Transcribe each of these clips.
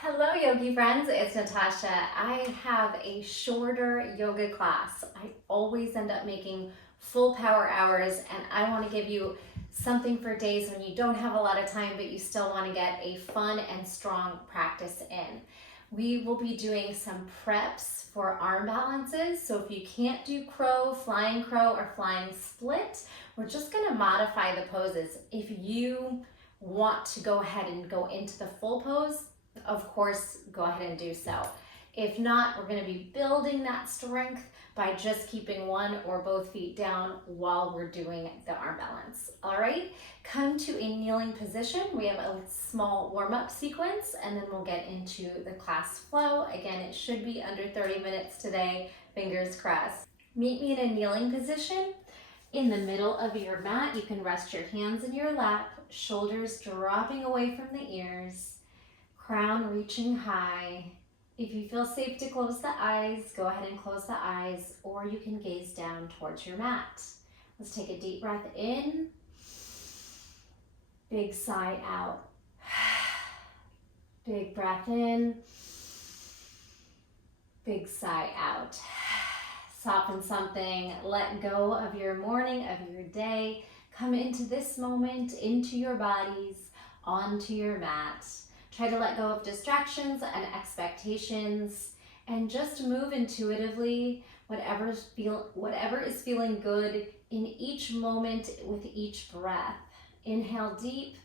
Hello yogi friends, it's Natasha. I have a shorter yoga class. I always end up making full power hours and I want to give you something for days when you don't have a lot of time but you still want to get a fun and strong practice in. We will be doing some preps for arm balances. So if you can't do crow, or flying split, we're just going to modify the poses. If you want to go ahead and go into the full pose, of course, go ahead and do so. If not, we're going to be building that strength by just keeping one or both feet down while we're doing the arm balance. All right, come to a kneeling position. We have a small warm-up sequence and then we'll get into the class flow. Again, it should be under 30 minutes today, fingers crossed. Meet me in a kneeling position. In the middle of your mat, you can rest your hands in your lap, shoulders dropping away from the ears. Crown reaching high. If you feel safe to close the eyes, go ahead and close the eyes, or you can gaze down towards your mat. Let's take a deep breath in. Big sigh out. Big breath in. Big sigh out. Soften something. Let go of your morning, of your day. Come into this moment, into your bodies, onto your mat. Try to let go of distractions and expectations and just move intuitively, whatever is feeling good in each moment with each breath. Inhale deep,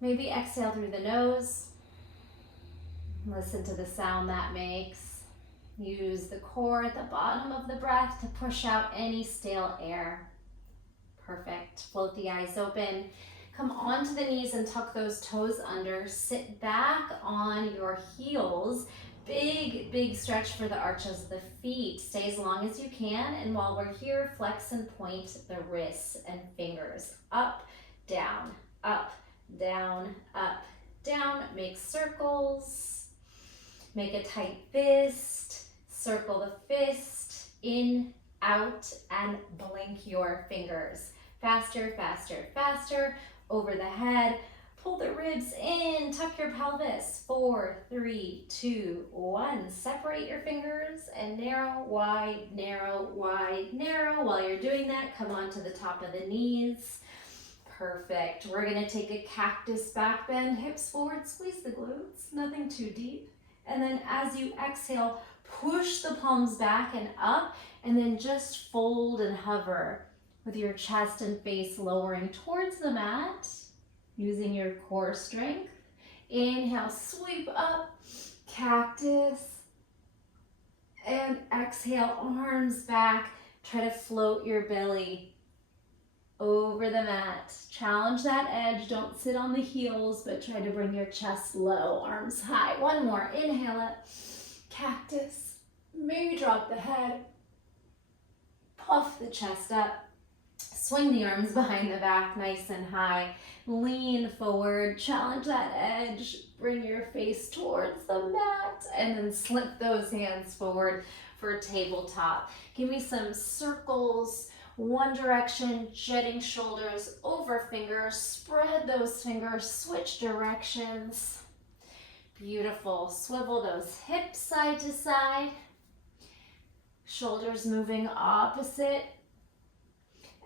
maybe exhale through the nose. Listen to the sound that makes. Use the core at the bottom of the breath to push out any stale air. Perfect. Float the eyes open. Come onto the knees and tuck those toes under. Sit back on your heels. Big stretch for the arches of the feet. Stay as long as you can. And while we're here, flex and point the wrists and fingers. Up, down, up, down, up, down. Make circles. Make a tight fist. Circle the fist. In, out, and blink your fingers. Faster, faster, faster. Over the head, pull the ribs in, tuck your pelvis. 4, 3, 2, 1. Separate your fingers and narrow, wide, narrow, wide, narrow. While you're doing that, come onto the top of the knees. Perfect. We're gonna take a cactus back bend, hips forward, squeeze the glutes, nothing too deep. And then as you exhale, push the palms back and up, and then just fold and hover with your chest and face lowering towards the mat, using your core strength. Inhale, sweep up, cactus. And exhale, arms back. Try to float your belly over the mat. Challenge that edge. Don't sit on the heels, but try to bring your chest low, arms high. One more. Inhale it. Cactus. Maybe drop the head. Puff the chest up. Swing the arms behind the back nice and high. Lean forward, challenge that edge. Bring your face towards the mat and then slip those hands forward for tabletop. Give me some circles, one direction, jetting shoulders over fingers. Spread those fingers, switch directions. Beautiful. Swivel those hips side to side. Shoulders moving opposite.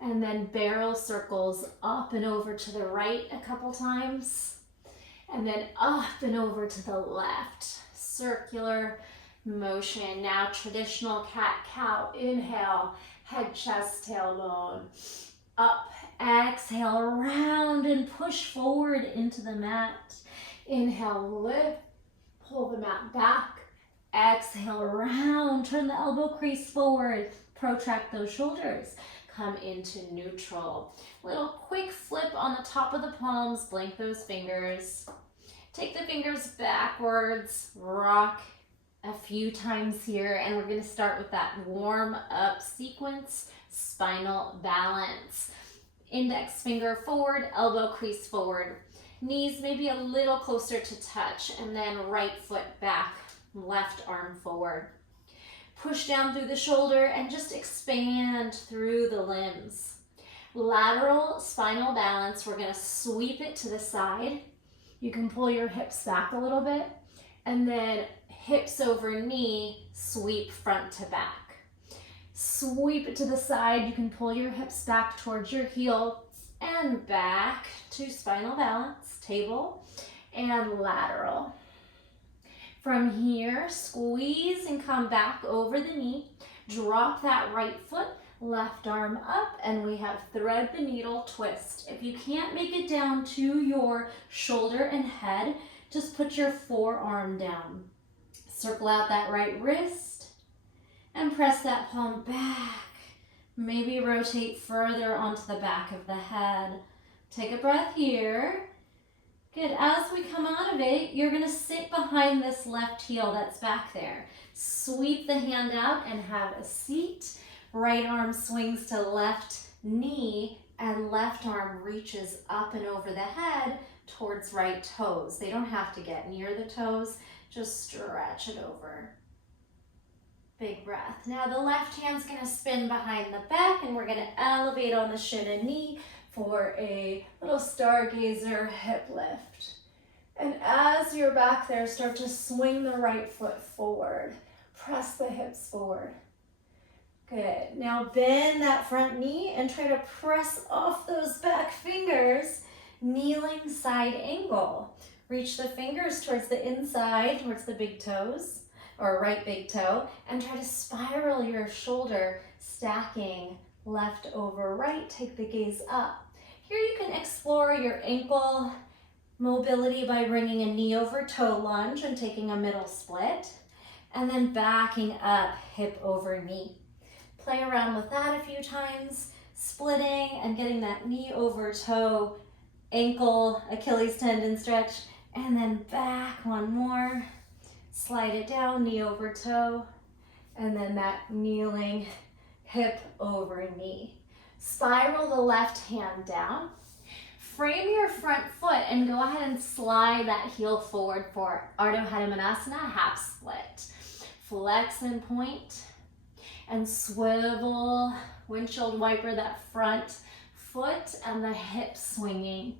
And then barrel circles up and over to the right a couple times. And then up and over to the left. Circular motion. Now traditional cat-cow. Inhale, head, chest, tailbone. Up, exhale, round and push forward into the mat. Inhale, lift, pull the mat back. Exhale, round, turn the elbow crease forward. Protract those shoulders. Come into neutral. Little quick flip on the top of the palms, blink those fingers. Take the fingers backwards, rock a few times here, and we're gonna start with that warm up sequence, spinal balance. Index finger forward, elbow crease forward. Knees maybe a little closer to touch, and then right foot back, left arm forward. Push down through the shoulder and just expand through the limbs. Lateral spinal balance, we're gonna sweep it to the side. You can pull your hips back a little bit, and then hips over knee, sweep front to back. Sweep it to the side. You can pull your hips back towards your heel and back to spinal balance, table, and lateral. From here, squeeze and come back over the knee. Drop that right foot, left arm up, and we have thread the needle twist. If you can't make it down to your shoulder and head, just put your forearm down. Circle out that right wrist and press that palm back. Maybe rotate further onto the back of the head. Take a breath here. Good. As we come out of it, you're going to sit behind this left heel that's back there. Sweep the hand out and have a seat. Right arm swings to left knee and left arm reaches up and over the head towards right toes. They don't have to get near the toes. Just stretch it over. Big breath. Now the left hand's going to spin behind the back and we're going to elevate on the shin and knee for a little stargazer hip lift. And as you're back there, start to swing the right foot forward. Press the hips forward. Good. Now bend that front knee and try to press off those back fingers. Kneeling side angle. Reach the fingers towards the inside, towards the big toes, or right big toe, and try to spiral your shoulder, stacking left over right. Take the gaze up. Here you can explore your ankle mobility by bringing a knee over toe lunge and taking a middle split, and then backing up hip over knee. Play around with that a few times, splitting and getting that knee over toe, ankle, Achilles tendon stretch, and then back one more. Slide it down, knee over toe, and then that kneeling hip over knee. Spiral the left hand down. Frame your front foot and go ahead and slide that heel forward for Ardha Hanumanasana, half split. Flex and point, and swivel, windshield wiper that front foot and the hip swinging.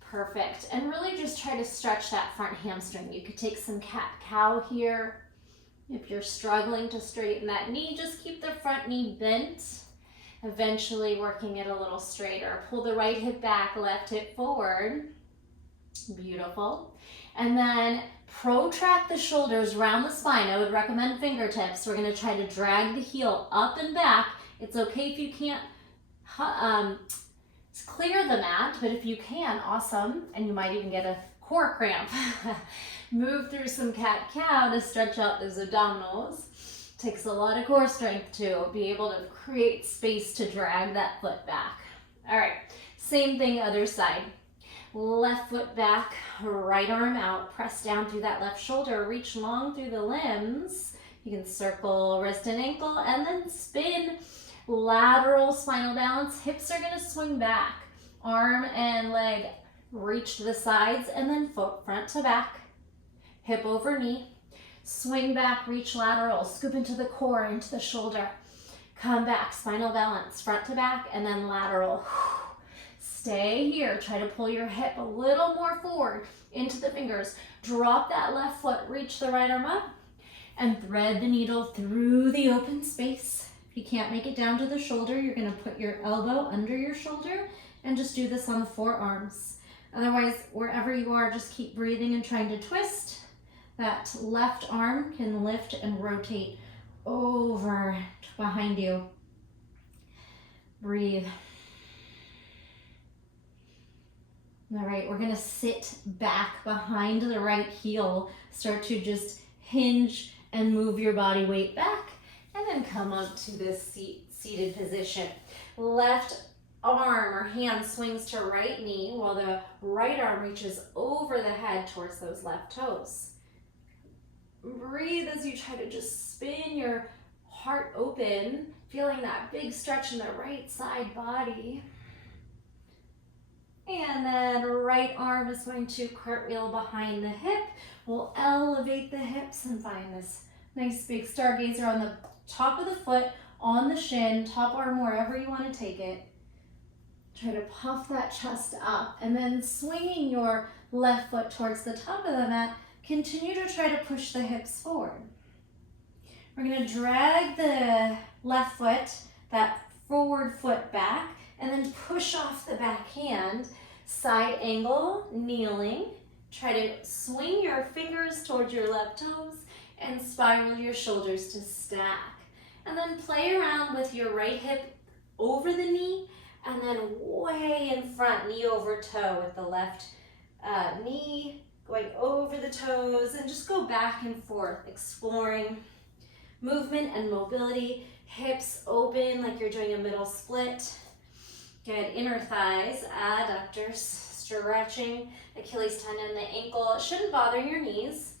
Perfect. And really just try to stretch that front hamstring. You could take some cat-cow here. If you're struggling to straighten that knee, just keep the front knee bent. Eventually working it a little straighter. Pull the right hip back, left hip forward. Beautiful. And then protract the shoulders around the spine. I would recommend fingertips. We're going to try to drag the heel up and back. It's okay if you can't clear the mat, but if you can, awesome. And you might even get a core cramp. Move through some cat-cow to stretch out those abdominals. Takes a lot of core strength to be able to create space to drag that foot back. All right, same thing other side. Left foot back, right arm out, press down through that left shoulder, reach long through the limbs. You can circle wrist and ankle and then spin. Lateral spinal balance, hips are gonna swing back. Arm and leg reach to the sides and then foot front to back. Hip over knee. Swing back, reach lateral, scoop into the core, into the shoulder. Come back, spinal balance, front to back, and then lateral. Stay here. Try to pull your hip a little more forward into the fingers. Drop that left foot, reach the right arm up, and thread the needle through the open space. If you can't make it down to the shoulder, you're going to put your elbow under your shoulder and just do this on the forearms. Otherwise, wherever you are, just keep breathing and trying to twist. That left arm can lift and rotate over behind you. Breathe. All right, we're gonna sit back behind the right heel. Start to just hinge and move your body weight back, and then come up to this seated position. Left arm or hand swings to right knee while the right arm reaches over the head towards those left toes. Breathe as you try to just spin your heart open, feeling that big stretch in the right side body. And then right arm is going to cartwheel behind the hip. We'll elevate the hips and find this nice big stargazer on the top of the foot, on the shin, top arm, wherever you want to take it. Try to puff that chest up, and then swinging your left foot towards the top of the mat, continue to try to push the hips forward. We're going to drag the left foot, that forward foot back, and then push off the back hand, side angle, kneeling. Try to swing your fingers towards your left toes and spiral your shoulders to stack. And then play around with your right hip over the knee, and then way in front, knee over toe, with the left knee going over the toes, and just go back and forth, exploring movement and mobility. Hips open like you're doing a middle split. Good. Inner thighs, adductors, stretching, Achilles tendon, the ankle. It shouldn't bother your knees.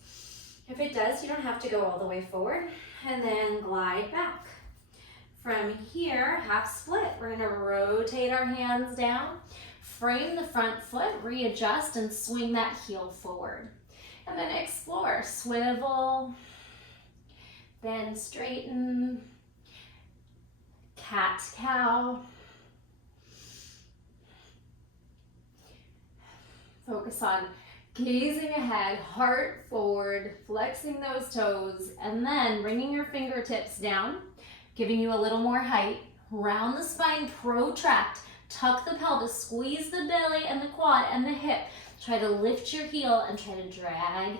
If it does, you don't have to go all the way forward. And then glide back. From here, half split. We're going to rotate our hands down, frame the front foot, readjust, and swing that heel forward. And then explore. Swivel, then straighten, cat-cow. Focus on gazing ahead, heart forward, flexing those toes, and then bringing your fingertips down, giving you a little more height. Round the spine, protract, tuck the pelvis, squeeze the belly and the quad and the hip. Try to lift your heel and try to drag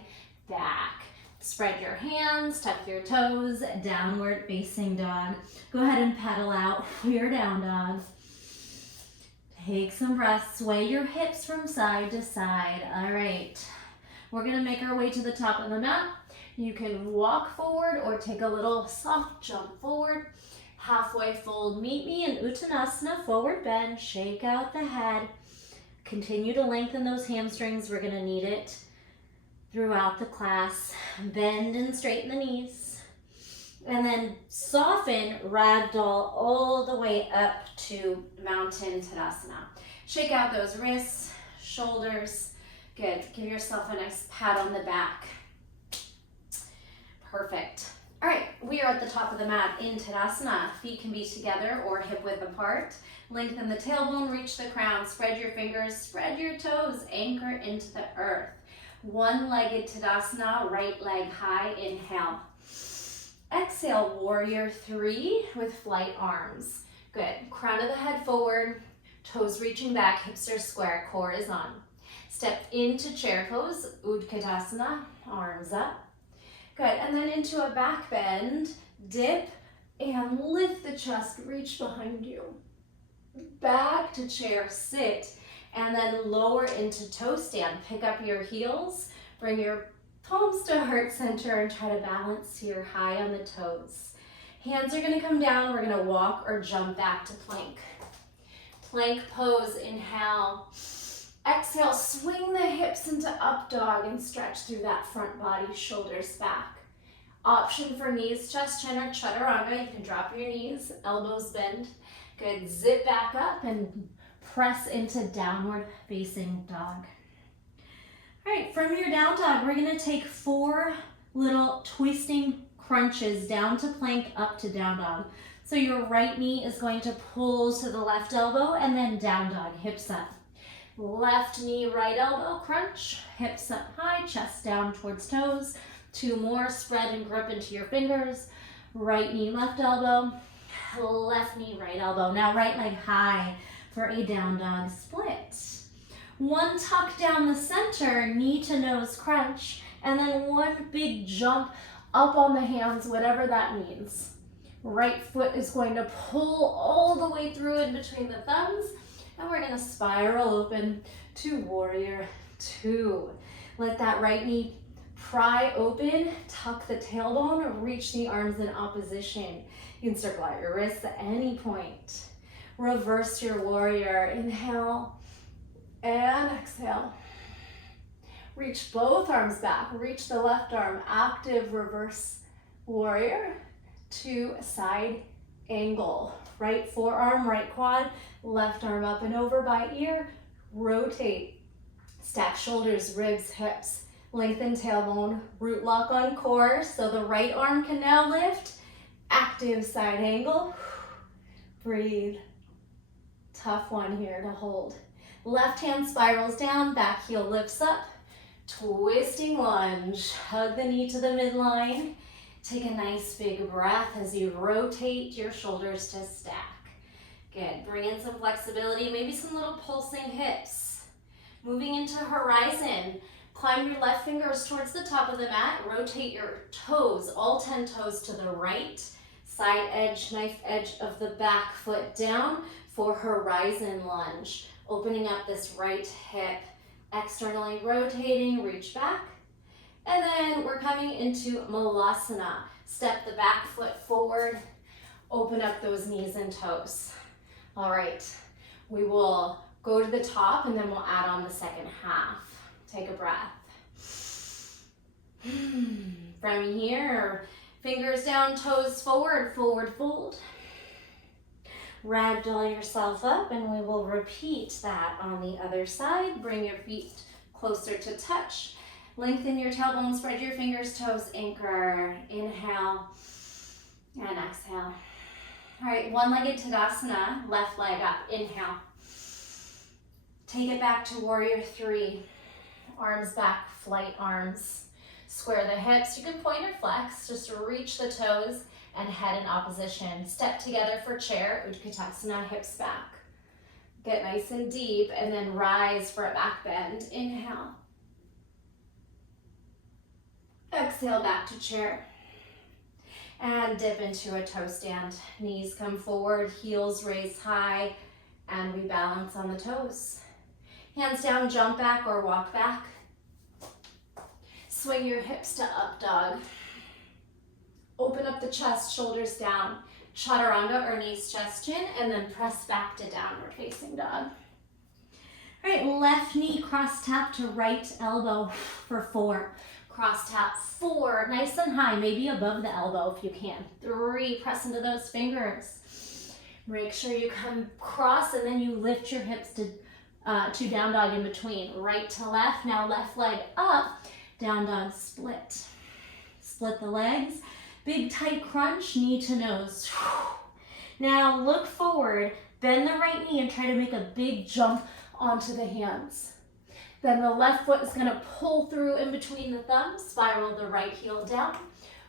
back. Spread your hands, tuck your toes, downward facing dog. Go ahead and pedal out for your down dog. Take some breaths, sway your hips from side to side. All right, we're gonna make our way to the top of the mat. You can walk forward or take a little soft jump forward. Halfway fold, meet me in Uttanasana, forward bend, shake out the head. Continue to lengthen those hamstrings, we're gonna need it throughout the class. Bend and straighten the knees. And then soften, ragdoll all the way up to Mountain Tadasana. Shake out those wrists, shoulders. Good. Give yourself a nice pat on the back. Perfect. All right, we are at the top of the mat in Tadasana. Feet can be together or hip width apart. Lengthen the tailbone, reach the crown. Spread your fingers, spread your toes, anchor into the earth. One-legged Tadasana, right leg high, inhale. Exhale, warrior three with flight arms. Good. Crown of the head forward, toes reaching back, hips are square, core is on. Step into chair pose, Utkatasana, arms up. Good. And then into a back bend, dip and lift the chest, reach behind you. Back to chair, sit, and then lower into toe stand. Pick up your heels, bring your palms to heart center and try to balance here high on the toes. Hands are gonna come down. We're gonna walk or jump back to plank. Plank pose, inhale. Exhale, swing the hips into up dog and stretch through that front body, shoulders back. Option for knees, chest, chin, or chaturanga. You can drop your knees, elbows bend. Good, zip back up and press into downward facing dog. All right, from your down dog, we're gonna take 4 little twisting crunches down to plank, up to down dog. So your right knee is going to pull to the left elbow and then down dog, hips up. Left knee, right elbow, crunch, hips up high, chest down towards toes. 2 more, spread and grip into your fingers. Right knee, left elbow, left knee, right elbow. Now right leg high for a down dog split. 1 tuck down the center, knee to nose crunch, and then 1 big jump up on the hands, whatever that means. Right foot is going to pull all the way through in between the thumbs, and we're gonna spiral open to warrior 2. Let that right knee pry open, tuck the tailbone, reach the arms in opposition. You can circle out your wrists at any point. Reverse your warrior, inhale, and exhale. Reach both arms back. Reach the left arm. Active reverse warrior to side angle. Right forearm, right quad. Left arm up and over by ear. Rotate. Stack shoulders, ribs, hips. Lengthen tailbone. Root lock on core. So the right arm can now lift. Active side angle. Breathe. tough one here to hold. Left hand spirals down, back heel lifts up. Twisting lunge. Hug the knee to the midline. Take a nice big breath as you rotate your shoulders to stack. Good. Bring in some flexibility, maybe some little pulsing hips. Moving into horizon. Climb your left fingers towards the top of the mat. Rotate your toes, all 10 toes to the right. Side edge, knife edge of the back foot down for horizon lunge. Opening up this right hip. Externally rotating, reach back. And then we're coming into Malasana. Step the back foot forward. Open up those knees and toes. All right, we will go to the top and then we'll add on the second half. Take a breath. From here, fingers down, toes forward, forward fold. Ragdoll yourself up and we will repeat that on the other side. Bring your feet closer to touch. Lengthen your tailbone, spread your fingers, toes, anchor. Inhale and exhale. All right, one-legged Tadasana, left leg up. Inhale. Take it back to warrior three. Arms back, flight arms. Square the hips. You can point or flex. Just reach the toes and head in opposition. Step together for chair, Utkatasana, hips back. Get nice and deep and then rise for a back bend. Inhale. Exhale, back to chair. And dip into a toe stand. Knees come forward, heels raise high, and we balance on the toes. Hands down, jump back or walk back. Swing your hips to up dog. Open up the chest, shoulders down. Chaturanga or knees, chest, chin, and then press back to downward facing dog. All right, left knee cross tap to right elbow for 4. Cross tap 4, nice and high, maybe above the elbow if you can. 3, press into those fingers. Make sure you come cross and then you lift your hips to down dog in between. Right to left, now left leg up, down dog split. Split the legs, big tight crunch, knee to nose. Now look forward, bend the right knee and try to make a big jump onto the hands. Then the left foot is going to pull through in between the thumbs, spiral the right heel down.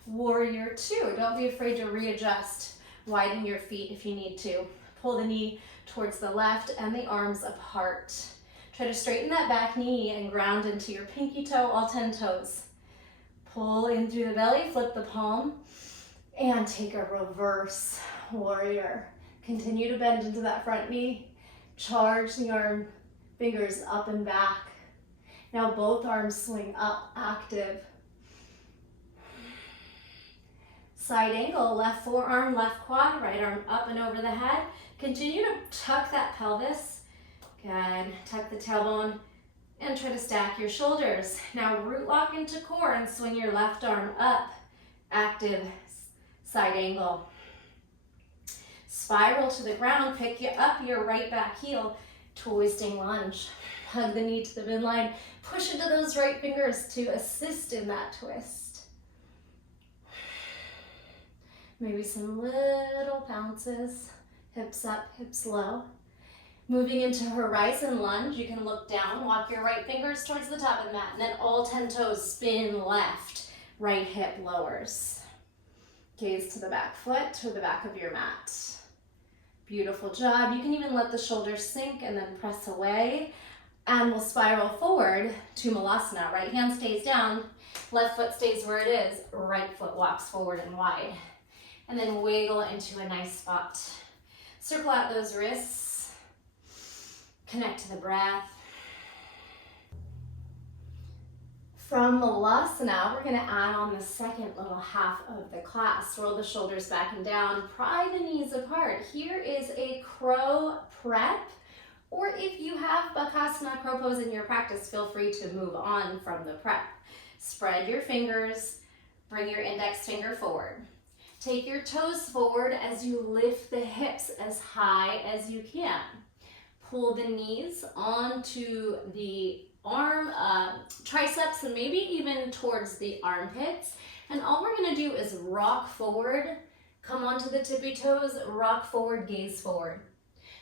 Warrior 2, don't be afraid to readjust. Widen your feet if you need to. Pull the knee towards the left and the arms apart. Try to straighten that back knee and ground into your pinky toe, all 10 toes. Pull in through the belly, flip the palm, and take a reverse warrior. Continue to bend into that front knee. Charge the arm, fingers up and back. Now both arms swing up, active. Side angle, left forearm, left quad, right arm up and over the head. Continue to tuck that pelvis. Good. Tuck the tailbone and try to stack your shoulders. Now root lock into core and swing your left arm up. Active side angle. Spiral to the ground, pick you up your right back heel. Twisting lunge. Hug the knee to the midline. Push into those right fingers to assist in that twist. Maybe some little bounces. Hips up, hips low. Moving into horizon lunge, you can look down, walk your right fingers towards the top of the mat, and then all 10 toes spin left. Right hip lowers. Gaze to the back foot, to the back of your mat. Beautiful job. You can even let the shoulders sink and then press away. And we'll spiral forward to Malasana. Right hand stays down, left foot stays where it is, right foot walks forward and wide. And then wiggle into a nice spot. Circle out those wrists. Connect to the breath. From Malasana, we're gonna add on the second little half of the class. Roll the shoulders back and down, pry the knees apart. Here is a crow prep. Or if you have Bakasana crow pose in your practice, feel free to move on from the prep. Spread your fingers, bring your index finger forward. Take your toes forward as you lift the hips as high as you can. Pull the knees onto the arm, triceps, and maybe even towards the armpits. And all we're gonna do is rock forward, come onto the tippy toes, rock forward, gaze forward.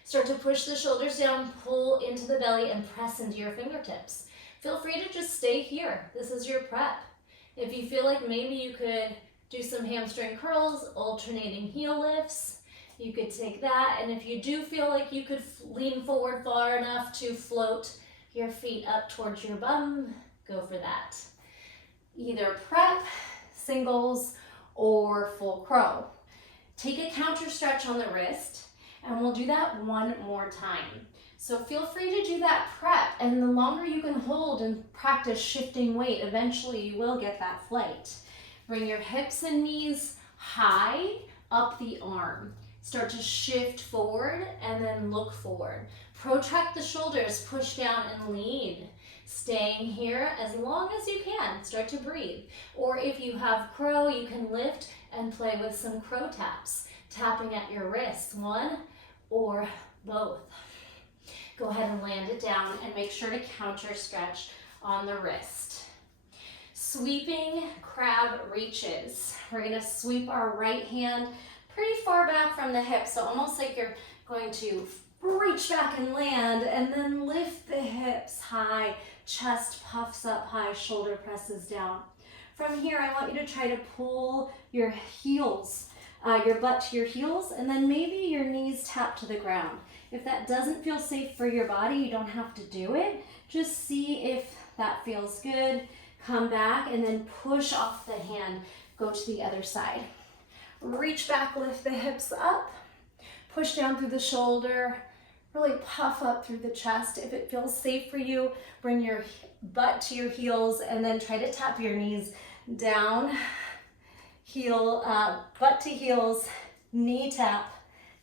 Start to push the shoulders down, pull into the belly, and press into your fingertips. Feel free to just stay here. This is your prep. If you feel like maybe you could do some hamstring curls, alternating heel lifts, you could take that. And if you do feel like you could lean forward far enough to float your feet up towards your bum, go for that. Either prep, singles, or full crow. Take a counter stretch on the wrist, and we'll do that one more time. So feel free to do that prep, and the longer you can hold and practice shifting weight, eventually you will get that flight. Bring your hips and knees high up the arm. Start to shift forward and then look forward. Protract the shoulders, push down and lean. Staying here as long as you can. Start to breathe. Or if you have crow, you can lift and play with some crow taps. Tapping at your wrists, one or both. Go ahead and land it down and make sure to counter stretch on the wrist. Sweeping crab reaches. We're gonna sweep our right hand pretty far back from the hip, so almost like you're going to reach back and land, and then lift the hips high, chest puffs up high, shoulder presses down. From here, I want you to try to pull your heels, your butt to your heels, and then maybe your knees tap to the ground. If that doesn't feel safe for your body, you don't have to do it. Just see if that feels good. Come back and then push off the hand. Go to the other side. Reach back, lift the hips up. Push down through the shoulder. Really puff up through the chest. If it feels safe for you, bring your butt to your heels and then try to tap your knees down. Heel, butt to heels, knee tap.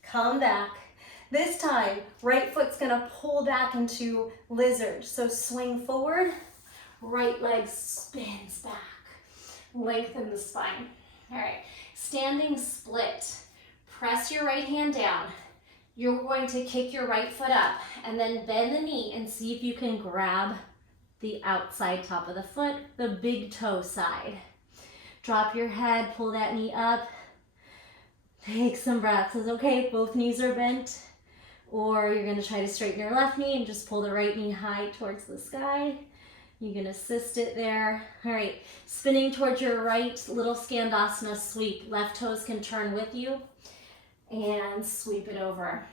Come back. This time, right foot's gonna pull back into lizard. So swing forward, right leg spins back. Lengthen the spine. All right, standing split. Press your right hand down. You're going to kick your right foot up and then bend the knee and see if you can grab the outside top of the foot, the big toe side. Drop your head, pull that knee up. Take some breaths. It's okay if both knees are bent, or you're gonna try to straighten your left knee and just pull the right knee high towards the sky. You can assist it there. All right, spinning towards your right, little Skandasana sweep. Left toes can turn with you and sweep it over.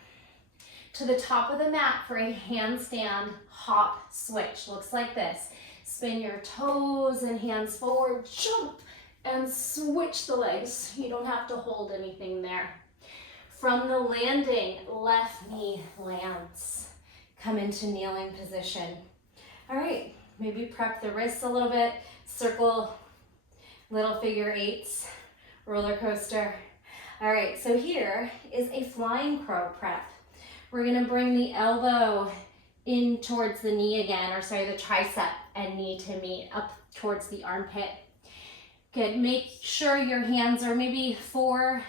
To the top of the mat for a handstand hop switch. Looks like this. Spin your toes and hands forward, jump, and switch the legs. You don't have to hold anything there. From the landing, left knee lands. Come into kneeling position. All right, maybe prep the wrists a little bit. Circle little figure eights, roller coaster. All right, so here is a flying crow prep. We're gonna bring the elbow in towards the knee again, or sorry, the tricep and knee to meet up towards the armpit. Good, make sure your hands are maybe 4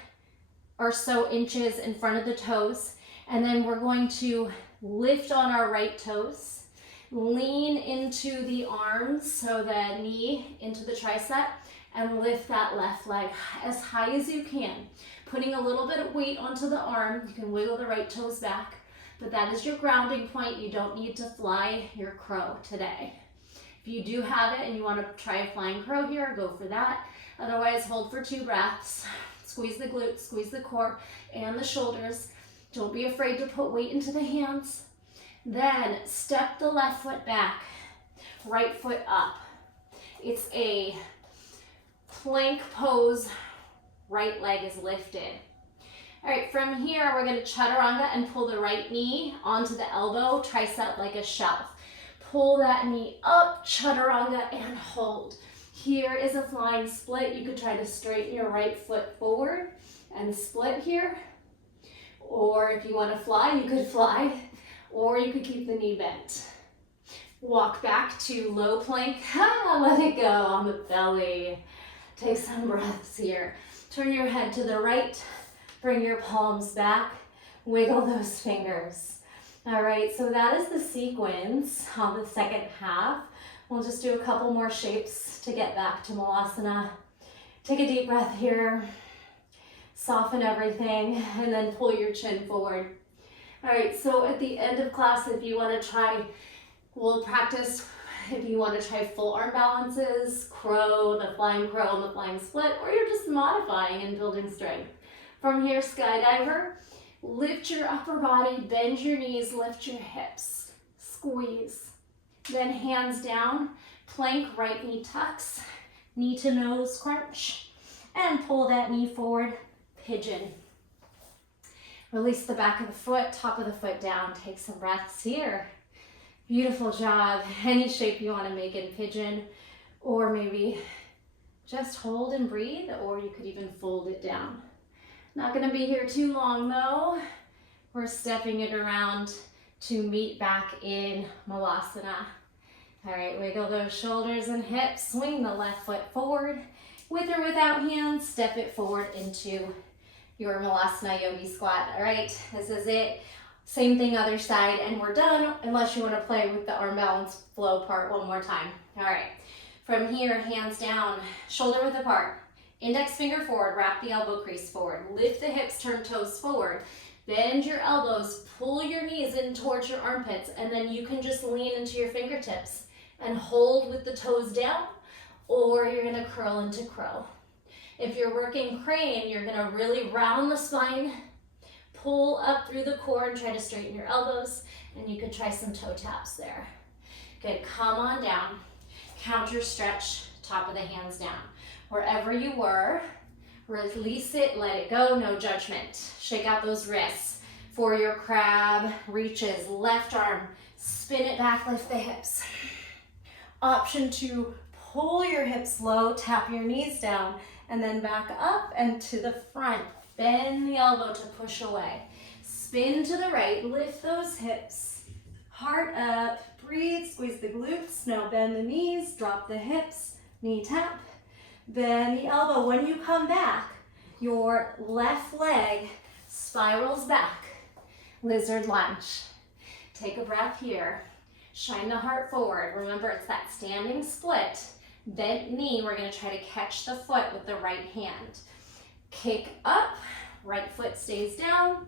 or so inches in front of the toes. And then we're going to lift on our right toes, lean into the arms, so the knee into the tricep, and lift that left leg as high as you can. Putting a little bit of weight onto the arm. You can wiggle the right toes back, but that is your grounding point. You don't need to fly your crow today. If you do have it and you want to try a flying crow here, go for that. Otherwise, hold for 2 breaths. Squeeze the glutes, squeeze the core and the shoulders. Don't be afraid to put weight into the hands. Then step the left foot back, right foot up. It's a plank pose, right leg is lifted. All right, from here, we're gonna chaturanga and pull the right knee onto the elbow, tricep like a shelf. Pull that knee up, chaturanga, and hold. Here is a flying split. You could try to straighten your right foot forward and split here. Or if you want to fly, you could fly. Or you could keep the knee bent. Walk back to low plank. Let it go on the belly. Take some breaths here. Turn your head to the right. Bring your palms back. Wiggle those fingers. All right, so that is the sequence on the second half. We'll just do a couple more shapes to get back to Malasana. Take a deep breath here. Soften everything, and then pull your chin forward. All right, so at the end of class, if you want to try, we'll practice if you want to try full arm balances, crow, the flying crow and the flying split, or you're just modifying and building strength. From here, skydiver, lift your upper body, bend your knees, lift your hips, squeeze. Then hands down, plank, right knee tucks, knee to nose crunch, and pull that knee forward, pigeon. Release the back of the foot, top of the foot down. Take some breaths here. Beautiful job. Any shape you want to make in pigeon, or maybe just hold and breathe, or you could even fold it down. Not going to be here too long though. We're stepping it around to meet back in Malasana. All right, wiggle those shoulders and hips. Swing the left foot forward. With or without hands, step it forward into your Malasana Yogi squat. All right, this is it. Same thing other side, and we're done unless you want to play with the arm balance flow part one more time. All right, from here, hands down, shoulder width apart. Index finger forward, wrap the elbow crease forward. Lift the hips, turn toes forward. Bend your elbows, pull your knees in towards your armpits, and then you can just lean into your fingertips and hold with the toes down, or you're gonna curl into crow. If you're working crane, you're gonna really round the spine, pull up through the core and try to straighten your elbows, and you could try some toe taps there. Good, come on down, counter stretch, top of the hands down. Wherever you were, release it, let it go, no judgment. Shake out those wrists. For your crab reaches, left arm, spin it back, lift the hips. Option to pull your hips low, tap your knees down, and then back up and to the front. Bend the elbow to push away. Spin to the right, lift those hips. Heart up, breathe, squeeze the glutes. Now bend the knees, drop the hips, knee tap. Bend the elbow. When you come back, your left leg spirals back. Lizard lunge. Take a breath here. Shine the heart forward. Remember, it's that standing split. Bent knee, we're gonna try to catch the foot with the right hand. Kick up, right foot stays down.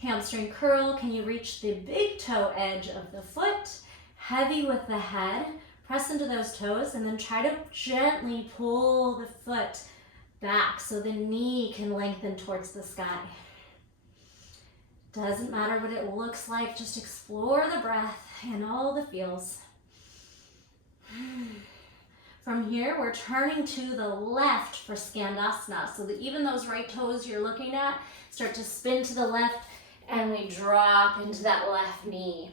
Hamstring curl, can you reach the big toe edge of the foot? Heavy with the head, press into those toes, and then try to gently pull the foot back so the knee can lengthen towards the sky. Doesn't matter what it looks like, just explore the breath and all the feels. From here, we're turning to the left for Skandasana, so that even those right toes you're looking at start to spin to the left, and we drop into that left knee.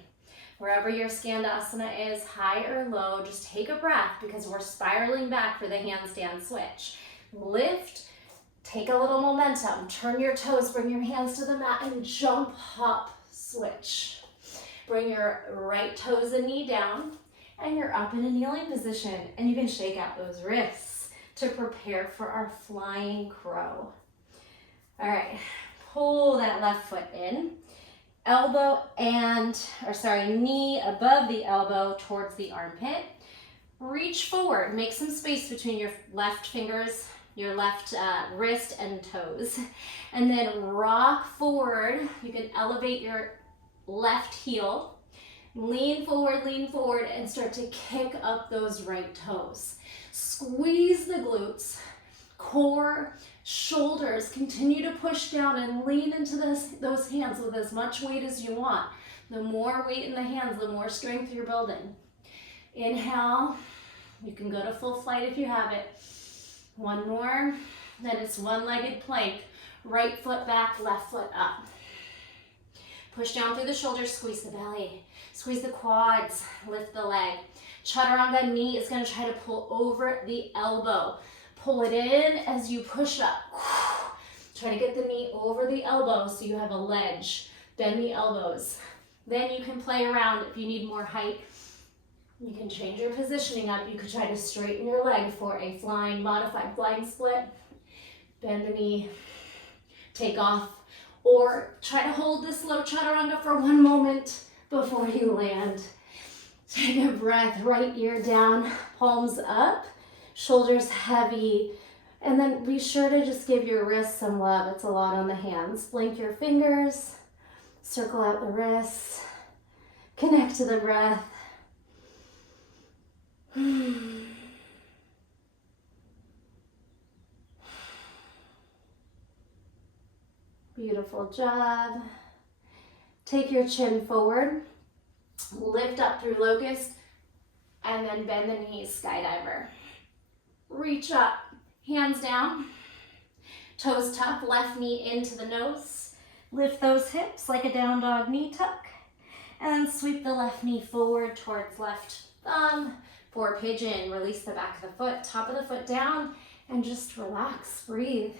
Wherever your Skandasana is, high or low, just take a breath because we're spiraling back for the handstand switch. Lift, take a little momentum, turn your toes, bring your hands to the mat, and jump, hop, switch. Bring your right toes and knee down, and you're up in a kneeling position, and you can shake out those wrists to prepare for our flying crow. All right, pull that left foot in, knee above the elbow towards the armpit. Reach forward, make some space between your left fingers, your left wrist and toes, and then rock forward. You can elevate your left heel. Lean forward, and start to kick up those right toes. Squeeze the glutes, core, shoulders. Continue to push down and lean into those hands with as much weight as you want. The more weight in the hands, the more strength you're building. Inhale. You can go to full flight if you have it. One more. Then it's one-legged plank. Right foot back, left foot up. Push down through the shoulders, squeeze the belly. Squeeze the quads, lift the leg. Chaturanga knee is going to try to pull over the elbow. Pull it in as you push up. Try to get the knee over the elbow so you have a ledge. Bend the elbows. Then you can play around if you need more height. You can change your positioning up. You could try to straighten your leg for a modified flying split. Bend the knee, take off, or try to hold this low chaturanga for one moment before you land. Take a breath, right ear down, palms up, shoulders heavy, and then be sure to just give your wrists some love. It's a lot on the hands. Blink your fingers, Circle out the wrists. Connect to the breath. Beautiful job. Take your chin forward. Lift up through locust. And then bend the knees, skydiver. Reach up, hands down. Toes tuck, left knee into the nose. Lift those hips like a down dog knee tuck. And then sweep the left knee forward towards left thumb. For pigeon, release the back of the foot, top of the foot down, and just relax, breathe.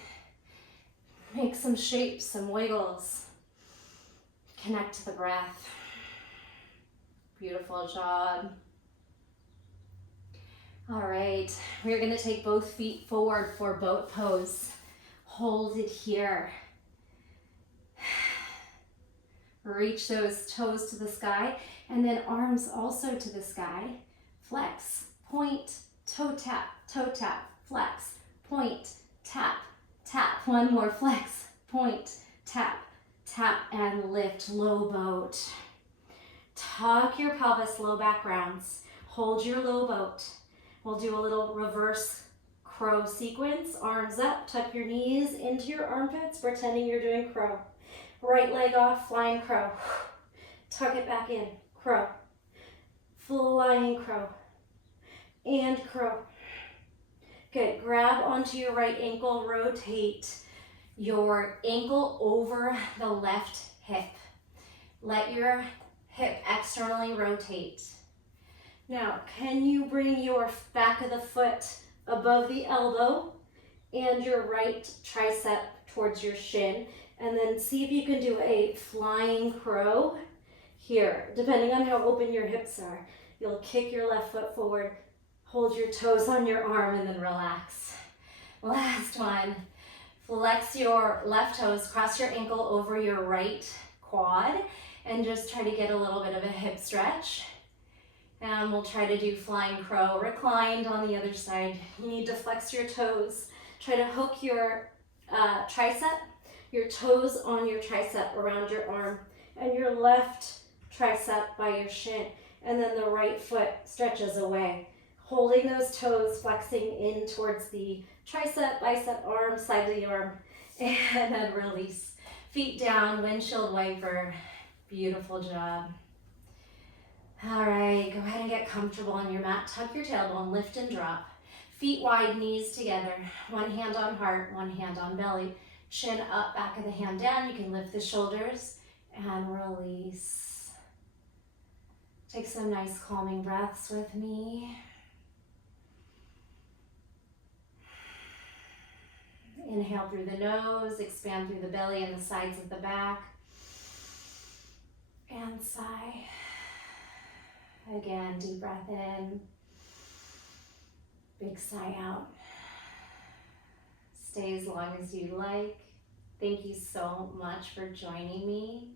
Make some shapes, some wiggles. Connect to the breath. Beautiful job. All right, we're gonna take both feet forward for boat pose. Hold it here. Reach those toes to the sky, and then arms also to the sky. Flex, point, toe tap, flex, point, tap, tap. One more, flex, point, tap, tap, and lift, low boat. Tuck your pelvis, low back rounds. Hold your low boat. We'll do a little reverse crow sequence. Arms up, tuck your knees into your armpits, pretending you're doing crow. Right leg off, flying crow. Tuck it back in, crow. Flying crow. And crow. Good, grab onto your right ankle, rotate your ankle over the left hip. Let your hip externally rotate. Now, can you bring your back of the foot above the elbow and your right tricep towards your shin? And then see if you can do a flying crow here. Depending on how open your hips are, you'll kick your left foot forward, hold your toes on your arm, and then relax. Last one. Flex your left toes, cross your ankle over your right quad, and just try to get a little bit of a hip stretch. And we'll try to do flying crow, reclined on the other side. You need to flex your toes. Try to hook your tricep, your toes on your tricep around your arm, and your left tricep by your shin. And then the right foot stretches away. Holding those toes, flexing in towards the tricep, bicep, arm, side of the arm, and then release. Feet down, windshield wiper. Beautiful job. All right, go ahead and get comfortable on your mat. Tuck your tailbone, lift and drop. Feet wide, knees together. One hand on heart, one hand on belly. Chin up, back of the hand down. You can lift the shoulders and release. Take some nice calming breaths with me. Inhale through the nose, expand through the belly and the sides of the back. And sigh. Again, deep breath in. Big sigh out. Stay as long as you like. Thank you so much for joining me.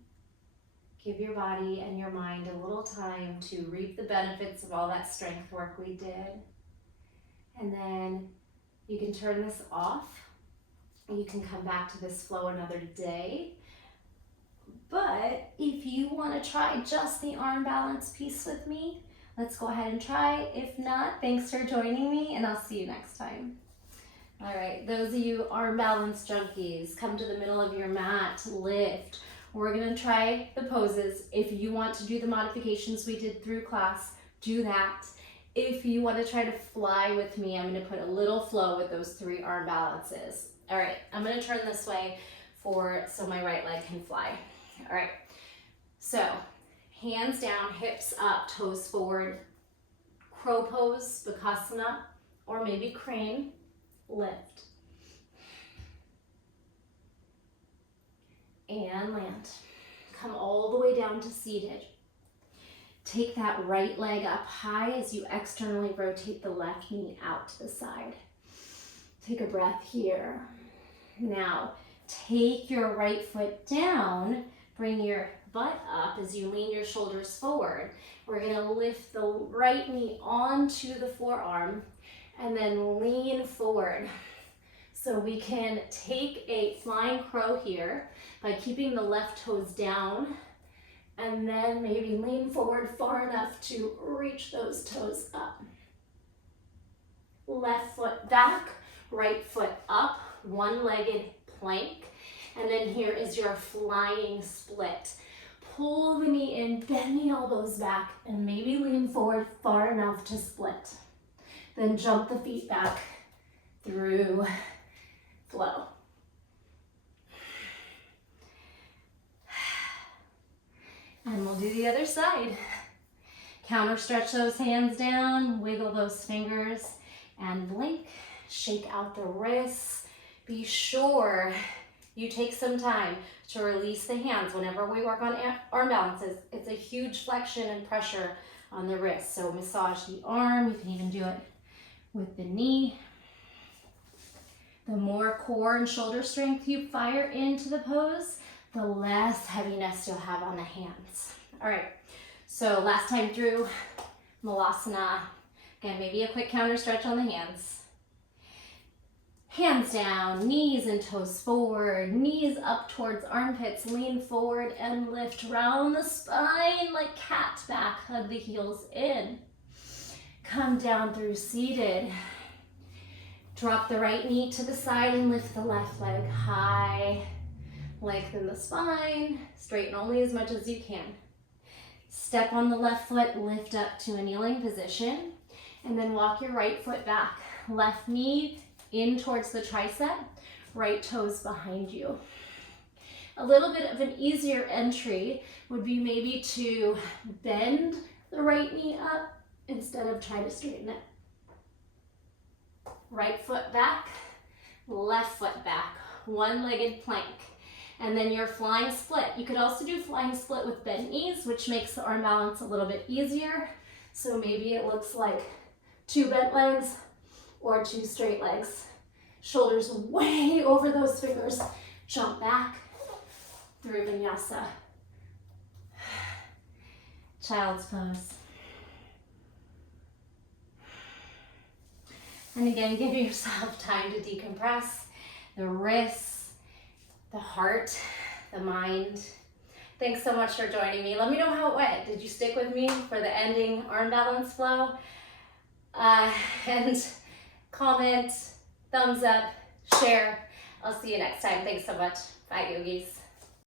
Give your body and your mind a little time to reap the benefits of all that strength work we did. And then you can turn this off. You can come back to this flow another day. But if you want to try just the arm balance piece with me, let's go ahead and try. If not, thanks for joining me, and I'll see you next time. All right, those of you arm balance junkies, come to the middle of your mat, lift. We're gonna try the poses. If you want to do the modifications we did through class, do that. If you want to try to fly with me, I'm gonna put a little flow with those 3 arm balances. All right, I'm gonna turn this way so my right leg can fly. All right, so hands down, hips up, toes forward, crow pose, Bakasana, or maybe crane, lift. And land. Come all the way down to seated. Take that right leg up high as you externally rotate the left knee out to the side. Take a breath here. Now, take your right foot down. Bring your butt up as you lean your shoulders forward. We're gonna lift the right knee onto the forearm and then lean forward. So we can take a flying crow here by keeping the left toes down, and then maybe lean forward far enough to reach those toes up. Left foot back, right foot up, one-legged plank. And then here is your flying split. Pull the knee in, bend the elbows back, and maybe lean forward far enough to split. Then jump the feet back through flow. And we'll do the other side. Counter stretch those hands down, wiggle those fingers, and blink. Shake out the wrists. Be sure you take some time to release the hands whenever we work on arm balances. It's a huge flexion and pressure on the wrist. So massage the arm. You can even do it with the knee. The more core and shoulder strength you fire into the pose, the less heaviness you'll have on the hands. All right, so last time through, Malasana. Again, maybe a quick counter stretch on the hands. Hands down, knees and toes forward, knees up towards armpits, lean forward and lift. Round the spine like cat back, hug the heels in. Come down through seated. Drop the right knee to the side and lift the left leg high. Lengthen the spine, straighten only as much as you can. Step on the left foot, lift up to a kneeling position, and then walk your right foot back. Left knee in towards the tricep, right toes behind you. A little bit of an easier entry would be maybe to bend the right knee up instead of try to straighten it. Right foot back, left foot back, one-legged plank. And then your flying split. You could also do flying split with bent knees, which makes the arm balance a little bit easier. So maybe it looks like 2 bent legs or 2 straight legs. Shoulders way over those fingers. Jump back through vinyasa. Child's pose. And again, give yourself time to decompress the wrists, the heart, the mind. Thanks so much for joining me. Let me know how it went. Did you stick with me for the ending arm balance flow? And comment, thumbs up, share. I'll see you next time. Thanks so much. Bye, yogis.